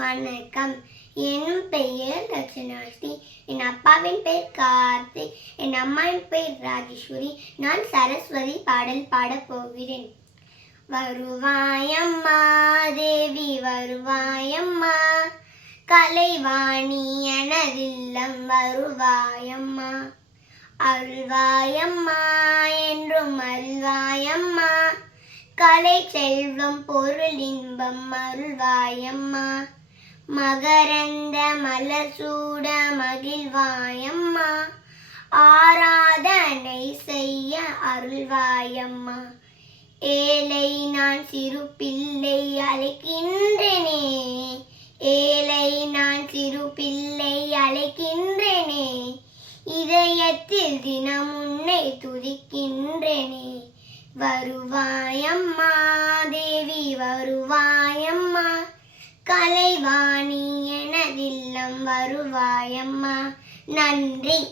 வணக்கம். என் பெயர் லட்சணாஸ்ரீ என் அப்பாவின் பெயர் கார்த்திக் என் அம்மாவின் பெயர் ராஜேஸ்வரி. நான் சரஸ்வதி பாடல் பாடப் போகிறேன். வருவாயம்மா தேவி வருவாயம்மா. கலைவாணி எனதில்லம் வருவாயம்மா. அருள்வாயம்மா என்றும் அருள்வாயம்மா. கலை செல்வம் பொருள் இன்பம் அருள்வாயம்மா. மகரந்த மலசூட மகிழ்வாயம்மா. ஆராதனை செய்ய அருள்வாயம்மா. ஏழை நான் சிறு பிள்ளை அழைக்கின்றனே. ஏழை நான் சிறு பிள்ளை அழைக்கின்றனே. இதயத்தில் தினம் உன்னை துதிக்கின்றனே. வருவாயம்மா தேவி வருவாய். கலைவாணி எனதில்லம் வருவாயம்மா. நன்றி.